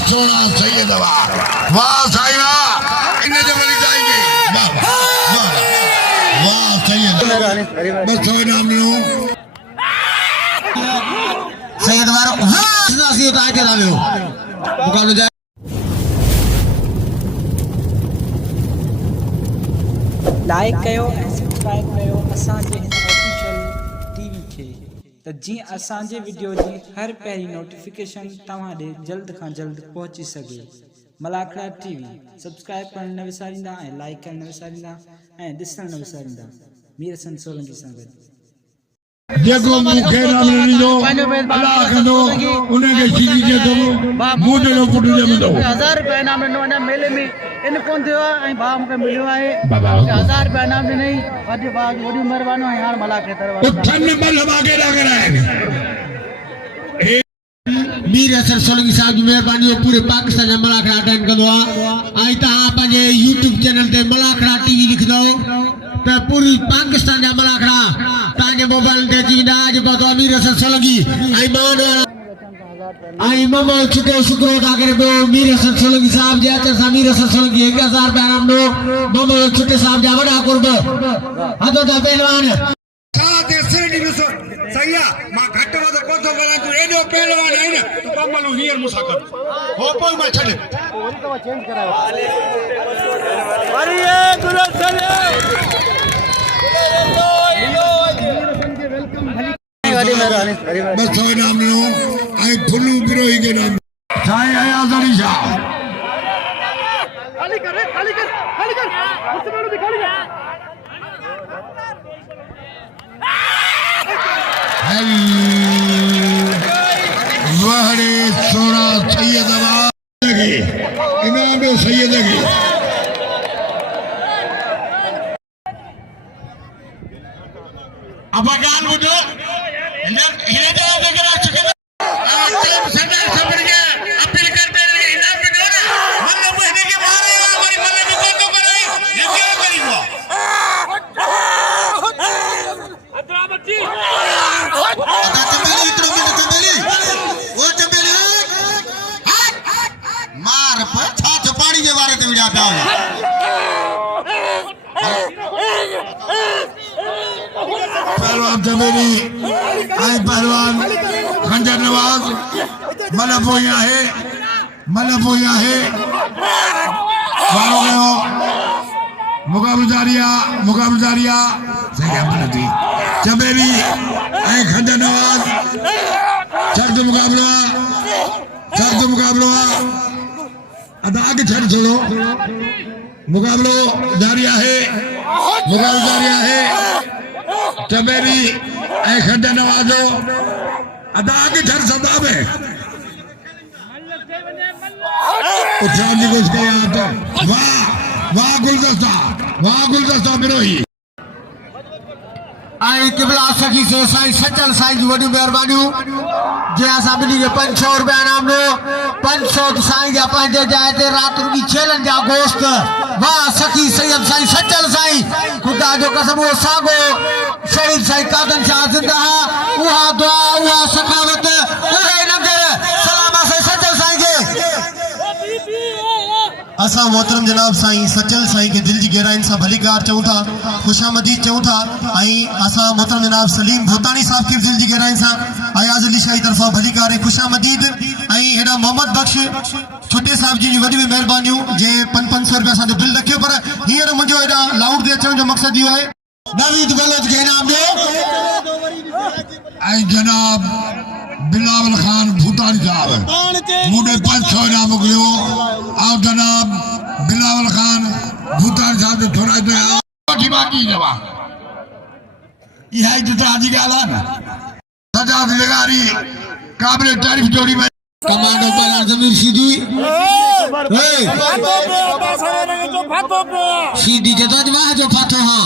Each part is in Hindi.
सोना सैयद वाह साईं इन्हें जो बड़ी जाएंगे वाह वाह वाह सैयद बस हो नाम लो सैयद वारो नासियत आके डालो मुकाबले जाए लाइक कयो ऐं सब्सक्राइब कयो असांजे हिन ऑफिशियल टीवी खे त जीअं असांजे वीडियो जी हर पहिरीं नोटिफिकेशन तव्हां ॾे जल्द खां जल्द पहुची सघे। मलाखड़ा टीवी सब्सक्राइब करण न विसारींदा ऐं लाइक करण न विसारींदा ऐं ॾिसण न विसारींदा। मीर हसन सोलंकी सां गॾु देखो मुखे नाम नहीं दो अल्लाह कंदो उन्हें के चीज़ के दो मुझे लोग पुट दे मदो 1000 रुपए नाम नो ना मेले में इन कोन थियो ऐं भा मूंखे मिलियो आहे 1000 रुपए नाम नहीं वॾी बात वॾी महिरबानी है यार मला के तरफ उठन बल हवा के लग रहा है मीर हसन सोलंकी साहब की मेहरबानी पूरे पाकिस्तान में मलाखड़ा अटेंड कंदो आ आई ता पंहिंजे YouTube चैनल ते मलाखड़ा टीवी लिख दो तो पूरी पाकिस्तान जा मलाखड़ा ताजे मोबाइल ते जींदा आज बतो मीर हसन सोलंकी आई मान आई ममो चुके शुक्र अदा करे दो मीर हसन सोलंकी साहब जे अचर सा मीर हसन सोलंकी 1000 रुपया नाम दो ममो चुके साहब जा वडा कुर्ब हदो ता पहलवान साथ सिरडी में सैया मां घट वध कोतो गला तू एडो पहलवान है ना तू कमल हीर मुसाकर हो पोइ मैं छड़े चेंज करायो अरे ये गुरु चले बस हो नाम लो आई फुल्लू बिरोही के नाम साईं अयाज अली शाह खाली कर मुस्तफा ने खाली कर वहरे सोना सैयद लगे इमाम सैयद लगे अब गान बुझो हिने जो देकर आ चुके हैं टीम सेंटर से बढ़ गया अपील करते हैं इनाम भी दो ना मतलब महीने के बाहर है हमारी मतलब भी कौन तो कराई ये क्या करेगा अदरामती मार पर छाछ पानी के बारे में जाता है पहलवान जमेरी आई पहलवान खंजर नवाज मलबोया है मुकाबलदारिया सही अपनी जमेरी आई खंजर नवाज शर्त मुकाबला अदा के छड़ छोड़ो मुकाबलो जारिया है चमेरी ऐ खंड नवाजो अदा के छड़ सदाब है उठाने को उसके यहाँ तो वाह गुलदस्ता बिरोही आई किबला सखी से साईं सचल साईं जी वडी मेहरबानी जे असा बिनी के 500 रुपया नाम नो 500 साईं जा पंहिंजे जाए ते रात की छेलन जा गोश्त वाह सखी सैयद साईं सचल साईं खुदा जो कसम वो सागो शहीद साईं कादन शाह जिंदा उहा दुआ उहा सखावत उहे नगर सलाम साईं सचल साईं के असा मोहतरम जनाब साईं सचल साईं के दिल की गहराइन से भलीकार चऊं था खुशामदीद चऊं था आई असा मोहतरम जनाब सलीम भूतानी साहब के दिल की गहराइन से अयाज अली शाही तरफा भलीकार खुशामदीद आई हेडा मोहम्मद बख्श छुटे साहब जी वडी में मेहरबानी जे 500 रुपया सा बिल रखियो पर हियर मुझो एडा लाउड दे अचण जो मकसद यो है नवीद गलत के नाम दे आई जनाब बिलावल खान भूतानी साहब मुझे 500 इनाम मोकिलियो आओ जनाब बिलावल खान भूतानी साहब जो थोड़ा तो बाकी जवा यह जितना आदि गाला ना सजा दिलगारी काबिल तारीफ जोड़ी में कमांडो पाला जमीर सीधी सीधी जतो वाह जो फातो हां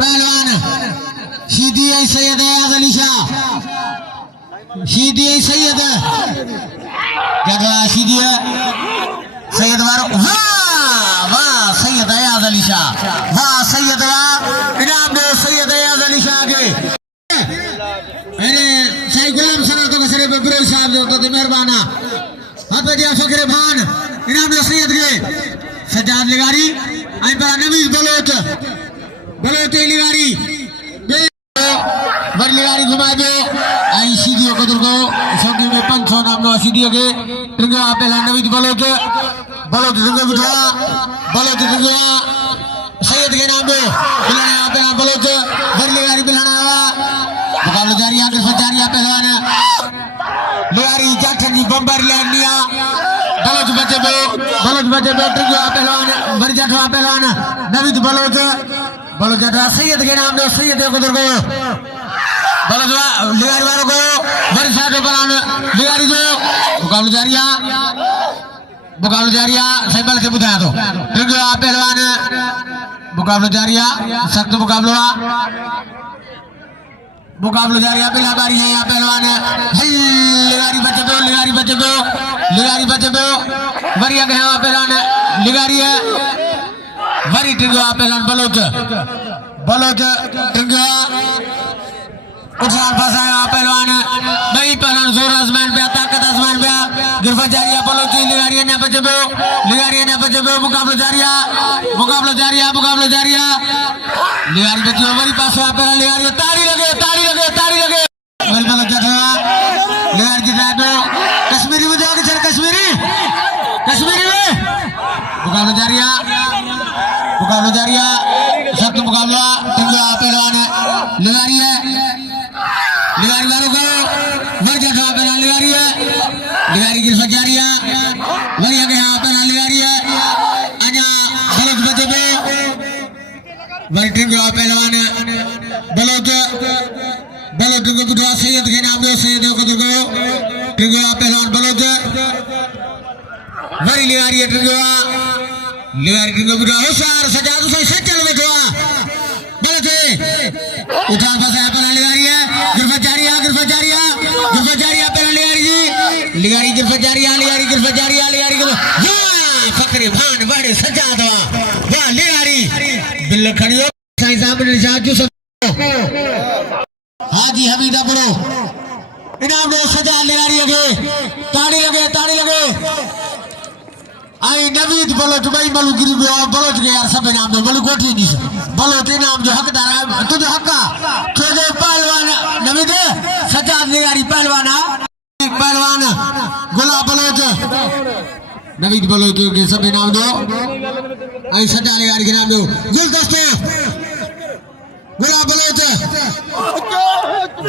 पहलवान सीधी है सैयद अयाज अली शाह सीधी है सैयद जगह सीधी है सैयद वारो वाह सैयद अयाज अली शाह वाह सैयद इनाम दे सैयद अयाज अली शाह के अरे साईं गुलाम सरा तो कसरे पे बिरोही साहब जो तो मेहरबाना हाथ दिया फकरे भान इनाम दो सैयद के सजाद लिगारी आई पर नवीज बलोच लिगारी वर लिगारी घुमा दो आई सीधी को दुर्गो सौकी में 500 नाम नो सीधी के ट्रिंगो पहला नवीज बलोच ट्रिंगो बिठा बलोच ट्रिंगो सैयद के नाम दो बिलाना पहला बलोच वर लिगारी बिलाना मुकाबला जारी आगे सजारिया पहलवान लिगारी जाठनी बम्बर लानिया बलोच बचे दो ट्रिंगो पहलवान वर जाठवा पहलवान नवीज बलोच जाठवा सैयद के नाम दो सैयद को दुर्गो बलोच लिगारी वालों को वर साथ पहलवान लिगारी जो मुकाबला जारिया सैबल के बुझा दो ट्रिंगो पहलवान मुकाबला जारिया सख्त मुकाबला जारिया पहला बारी है यहाँ पहलवान लिगारी बचे दो वरिया के यहाँ पहलवान लिगारी है वरी ट्रिंगो पहलवान बलोच ट्रिंगो उछाल फंसाया पहलवान भाई पहलवान जोर आसमान पे ताकत आसमान पे गिरफ्तार जारिया बलोच लिगारी ने बचे दो मुकाबला जारिया लिगारी बची हमारी पास पहला लिगारी ताड़ी लगे वरी बलोच जाठवा लिगारी जिता दो कश्मीरी में जाके सर कश्मीरी में मुकाबला जारिया सख्त मुकाबला ट्रिंगो पहलवान लिगारी है लिगारी वालों को वर जाठवा पहलवान लिगारी है लिगारी गिरफ्तार जारिया वरिया के यहाँ पहलवान लिगारी है अन्या बलोच बचे दो वरी ट्रिंगो पहलवान बलोच ट्रिंगो बुधवा सैयद के नाम दो सैयद को दुर्गो ट्रिंगो पहलवान बलोच वरी लिगारी है ट्रिंगो बुधवा होशियार सजाद उसे सच्चल बैठवा बलोच उठाल फंसाया पहला लिगारी है गिरफ्तार जारिया पहला लिगारी गिरफ्तार जारिया फकरे भान बड़े सजाद वाह लिगारी बिल्ल खड़ियो साईं साहब ने जाजू सब हाजी हमीदा बड़ो इनाम दो सजा लिगारी लगे ताड़ी लगे आई नवीद बलोच भाई मलू गिरी बलोच के यार सब इनाम दो मलू कोठी नहीं बलोच इनाम जो हकदार है तुझे हक्का तुझे पहलवान नवीद सजाद लिगारी पहलवान गुलाब बलोच नवीद बलोच के सब इनाम दो आई सजा लिगारी के नाम दो गुलदस्ते गुलाब बलोच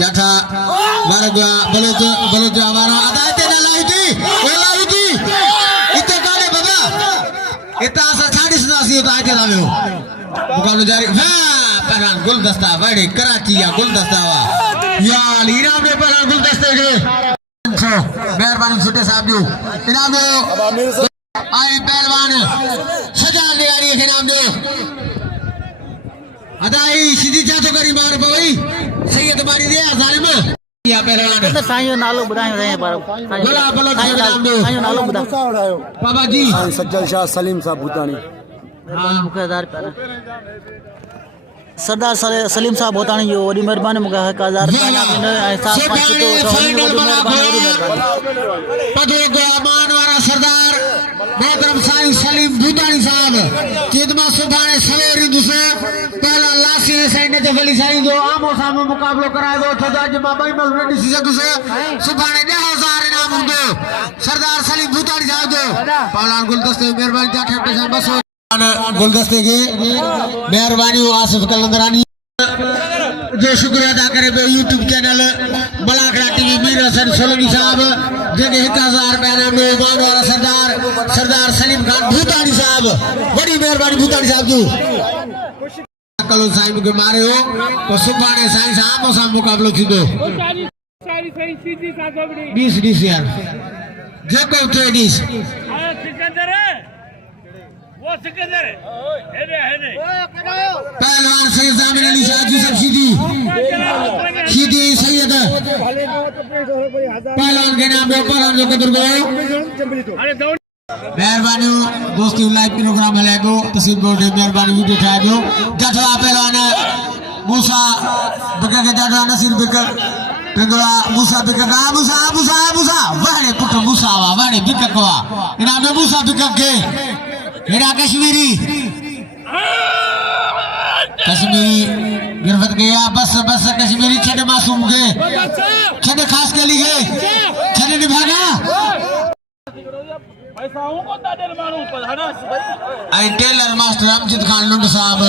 जाठा बारगुआ बलोच हमारा अदायते ना लाई थी इतने काले बाबा इतना सा 40 नासी होता है तेरा में मुकाबला जारी पहलवान गुलदस्ता बड़े कराची या गुलदस्ता यार इनाम दे पहलवान गुलदस्ते के मेहरबानी छोटे साहब जो इनाम दो आई पहलवान सजा लिगारी के नाम दो अदाई सीधी जातो करी मार भाई सैयद मारी दे जालिम या पहलवान तो साईं नालो बुधायो रे पर गुलाब बलोच के नाम दो साईं नालो बुधा बाबा जी सज्जल शाह सलीम साहब भूतानी हां मुकेदार पर सरदार सलीम साहब भूतानी जो वडी मेहरबानी मुका 1000 रुपया नाम ने साथ पांच तो मेहरबानी पदो को अमान वाला सरदार मोहतरम साईं सलीम भूतानी साहब चिदमा सुभाने सवेरी दुसे पहला लासी साईं ने जफली साईं जो आमो सामो मुकाबलो कराए दो तो आज बाबा मल रेडी सी दुसे सुभाने 1000 इनाम दो सरदार सलीम भूतानी साहब जो पहलवान गुलदस्ते मेहरबानी जाठे पैसा बस गुलदस्ते की मेहरबानी आसिफ कलंदरानी जो शुक्र अदा करे पे YouTube channel Malakhada TV Mir Hasan Solanki साहब जगह 1000 रुपया नाम में मान वाला सरदार सलीम खान भूतानी साहब बड़ी मेहरबानी भूतानी साहब जो कल साईं के मारे हो तो सुभाने साईं साहब साहब मुकाबलो थी दो 20 डिस यार जो को 20 पहलवान सैयद जामिल अली शाह यूसुफ सीधी सैयद पहलवान के नाम पे पहलवान जो कदर गए मेहरबानी दोस्ती लाइव प्रोग्राम है को तस्वीर बोर्ड मेहरबानी वीडियो छाया दो जठवा पहलवान मूसा बका के जठवा नसीर बका पिंगवा मूसा बका मूसा बड़े पुट मूसा बड़े बिक को इना नबू साहब के हेरा कश्मीरी गिरफ्त गया बस बस कश्मीरी छड़े मासूम के छड़े खास के लिए छड़े निभाना आई टेलर मास्टर अमजद खान लुंड साहब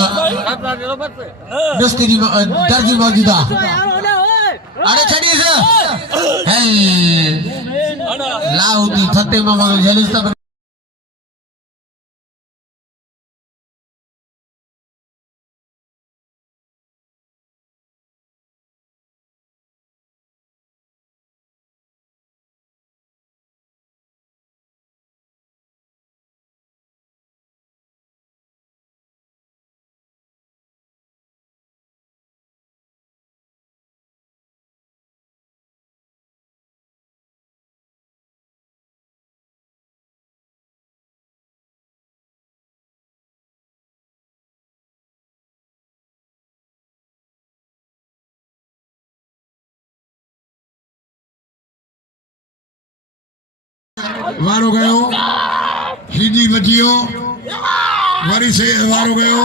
दस्ती दर्जी मौजूदा अरे छड़ी से लाहौती फतेह मोहम्मद जलीस तक वारो गयो सीधी बजियो वरी से वारो गयो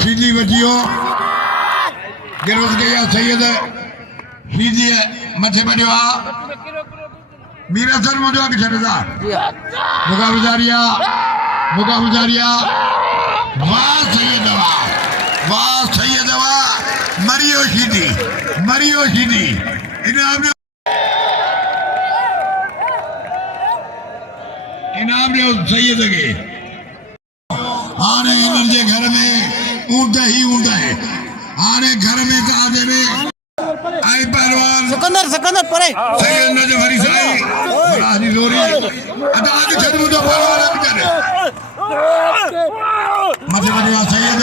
सीधी बजियो गिरफ्त गया सैयद सीधी मथे बजो मीरा सर मुझे के छड़ेदार मुकाबलदारिया वाह सैयद वाह मरियो सीधी इनाम ने सैयद के आने इनके घर में ऊंटा है आने घर में कहा देवे आई पहलवान सिकंदर परे सैयद नजफ हरी साई राजी जोरी अदा आगे छड़ मुझे पहलवान कर मथे बजवा सैयद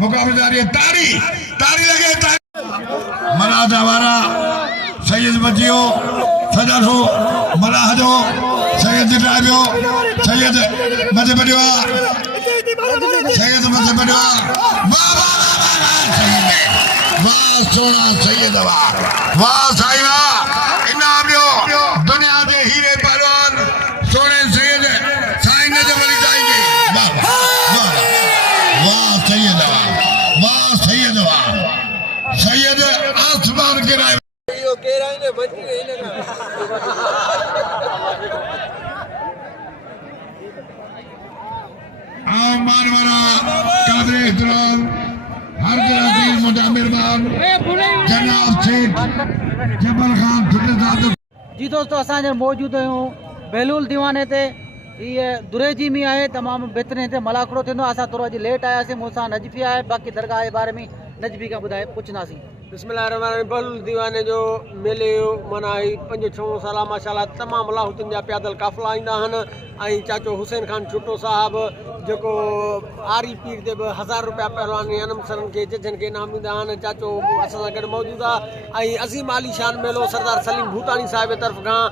मुकाबलदारी तारी लगे मरादा वारा सैयद बजियो सजद हो मलाह जो सैयद ड्राइवो सैयद मथे बजवा वाह सोना सैयद वाह साहिबा इनाम जो दुनिया के हीरे पहलवान सोने सैयद साईं नजफ अली साईं के वाह सैयद आसमान के राय मानवरा काबिल एहतराम हर तरह मेहरबान जनाब सेठ जबल खान जी दोस्तों असां मौजूद आहियूं बेलूल दीवाने ते ये दुरेजी में आहे तमाम बेहतरीन हिते मलाखड़ो थींदो असां थोरो अॼु लेट आयासीं मूंसां नजफी आहे बाक़ी दरगाह जे बारे में नजफी खां ॿुधाए पुछंदासीं बिस्मिल्लाहिर्रहमानिर्रहीम बेलूल दीवाने जो मेले माना 5-6 साल माशाल्लाह तमाम लाहुतिन जा पैदल काफ़िला ईंदा आहिनि ऐं चाचो हुसैन खान छुटो साहब जेको आरी पीर ते 1000 रुपया पहलवान अनम सरन के जजन के इनाम ॾींदा आहिनि चाचो असां सां गॾु मौजूदु आहे ऐं अज़ीम आली शान मेलो सरदार सलीम भूतानी साहिब जे तरफ़ खां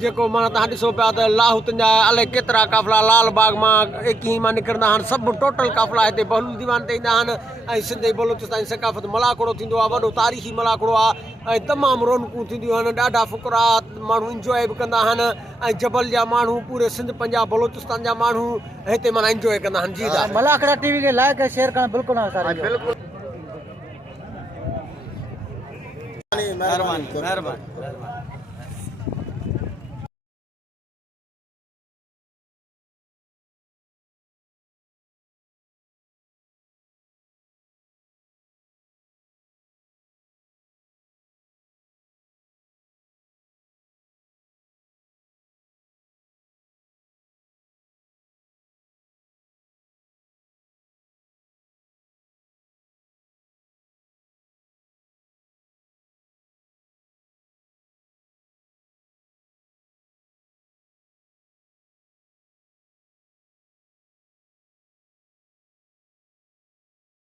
जेको माना तव्हां ॾिसो पिया त लाहुतिन जा अलाए केतिरा काफ़िला लाल बाग मां एकी मां निकिरंदा आहिनि सभु टोटल काफ़िला हिते बेलूल दीवान ते ईंदा आहिनि ऐं सिंधी बलोचिस्तानी सकाफ़त मलाखड़ो थींदो आहे वॾो तारीख़ी मलाखड़ो आहे ऐं तमामु रौनकूं थींदियूं आहिनि ॾाढा फ़ुकरा माण्हू इंजॉय बि कंदा आहिनि ऐं जबल जा माण्हू पूरे सिंध पंजाब बलोचिस्तान जा माण्हू हिते माना इंजॉय कंदा आहिनि जी मलाखड़ा टीवी के लाइक है शेयर करना बिल्कुल ना बिल्कुल मेहरबानी